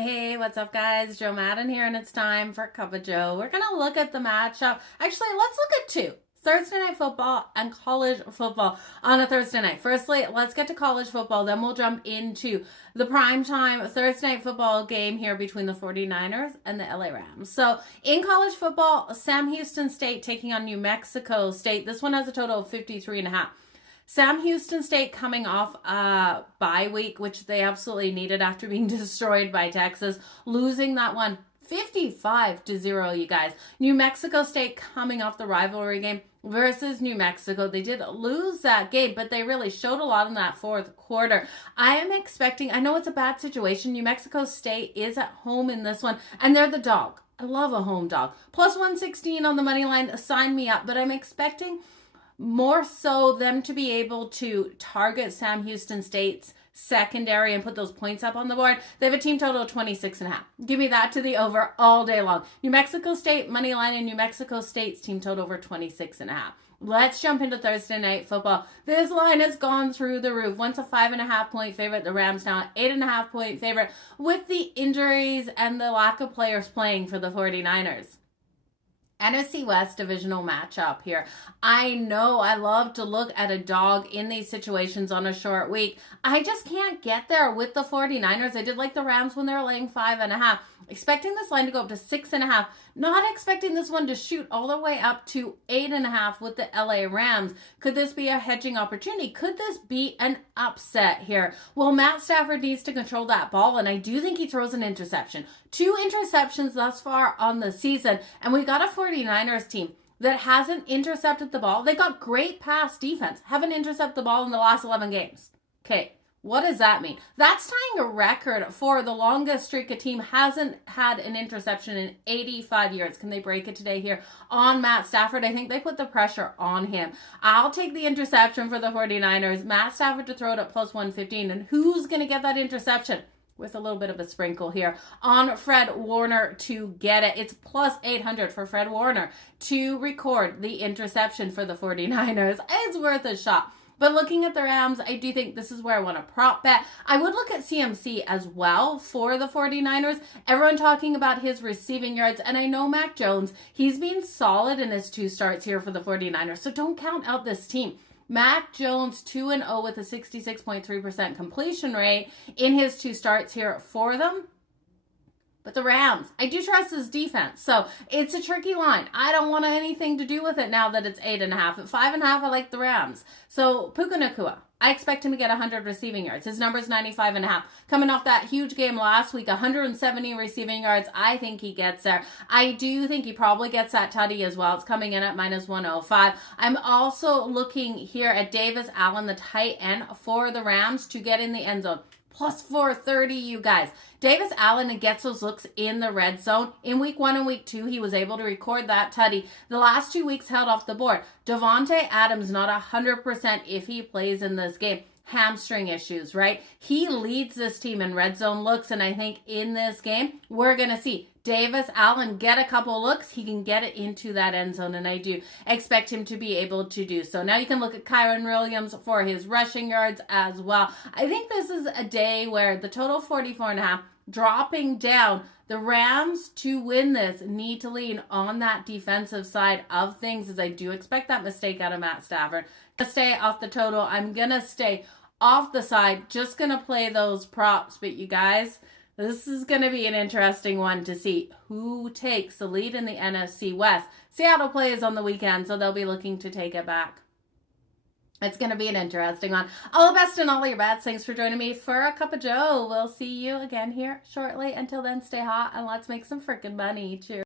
Hey, what's up, guys? Jo Madden here, and it's time for Cup of Joe. We're going to look at the matchup. Actually, let's look at two. Thursday night football and college football on a Thursday night. Firstly, let's get to college football. Then we'll jump into the primetime Thursday night football game here between the 49ers and the LA Rams. So in college football, Sam Houston State taking on New Mexico State. This one has a total of 53.5. Sam Houston State coming off a bye week, which they absolutely needed after being destroyed by Texas, losing that one 55-0, you guys. New Mexico State coming off the rivalry game versus New Mexico. They did lose that game, but they really showed a lot in that fourth quarter. I am expecting, I know it's a bad situation. New Mexico State is at home in this one, and they're the dog. I love a home dog. Plus 116 on the money line. Sign me up, but I'm expecting more so them to be able to target Sam Houston State's secondary and put those points up on the board. They have a team total of 26.5. Give me that to the over all day long. New Mexico State money line and New Mexico State's team total over 26.5. Let's jump into Thursday night football. This line has gone through the roof. Once a 5.5 point favorite, the Rams now 8.5 point favorite with the injuries and the lack of players playing for the 49ers. NFC West divisional matchup here. I know I love to look at a dog in these situations on a short week. I just can't get there with the 49ers. I did like the Rams when they were laying 5.5. Expecting this line to go up to 6.5. Not expecting this one to shoot all the way up to 8.5 with the LA Rams. Could this be a hedging opportunity? Could this be an upset here? Well, Matt Stafford needs to control that ball, and I do think he throws an interception. 2 interceptions thus far on the season, and we got a 49ers team that hasn't intercepted the ball. They got great pass defense, haven't intercepted the ball in the last 11 games. Okay. What does that mean? That's tying a record for the longest streak a team hasn't had an interception in 85 years. Can they break it today here on Matt Stafford? I think they put the pressure on him. I'll take the interception for the 49ers. Matt Stafford to throw it at plus 115. And who's going to get that interception? With a little bit of a sprinkle here on Fred Warner to get it. It's plus 800 for Fred Warner to record the interception for the 49ers. It's worth a shot. But looking at the Rams, I do think this is where I want to prop bet. I would look at CMC as well for the 49ers. Everyone talking about his receiving yards. And I know Mac Jones, he's been solid in his 2 starts here for the 49ers. So don't count out this team. Mac Jones 2-0 with a 66.3% completion rate in his 2 starts here for them. But the Rams, I do trust his defense. So it's a tricky line. I don't want anything to do with it now that it's 8.5. At 5.5, I like the Rams. So Puka Nacua, I expect him to get 100 receiving yards. His number's 95.5. Coming off that huge game last week, 170 receiving yards. I think he gets there. I do think he probably gets that tutty as well. It's coming in at minus 105. I'm also looking here at Davis Allen, the tight end for the Rams, to get in the end zone. Plus 430, you guys. Davis Allen gets those looks in the red zone. In week 1 and week 2, he was able to record that tutty. The last 2 weeks held off the board. Devontae Adams not 100% if he plays in this game. Hamstring issues, right? He leads this team in red zone looks, and I think in this game, we're going to see Davis Allen get a couple looks. He can get it into that end zone, and I do expect him to be able to do so. Now you can look at Kyron Williams for his rushing yards as well. I think this is a day where the total 44.5 dropping down. The Rams, to win this, need to lean on that defensive side of things, as I do expect that mistake out of Matt Stafford. To stay off the total, I'm going to stay off the side, just going to play those props. But you guys, this is going to be an interesting one to see who takes the lead in the NFC West. Seattle plays on the weekend, so they'll be looking to take it back. It's going to be an interesting one. All the best in all of your bets. Thanks for joining me for a Cup of Joe. We'll see you again here shortly. Until then, stay hot and let's make some freaking money. Cheers.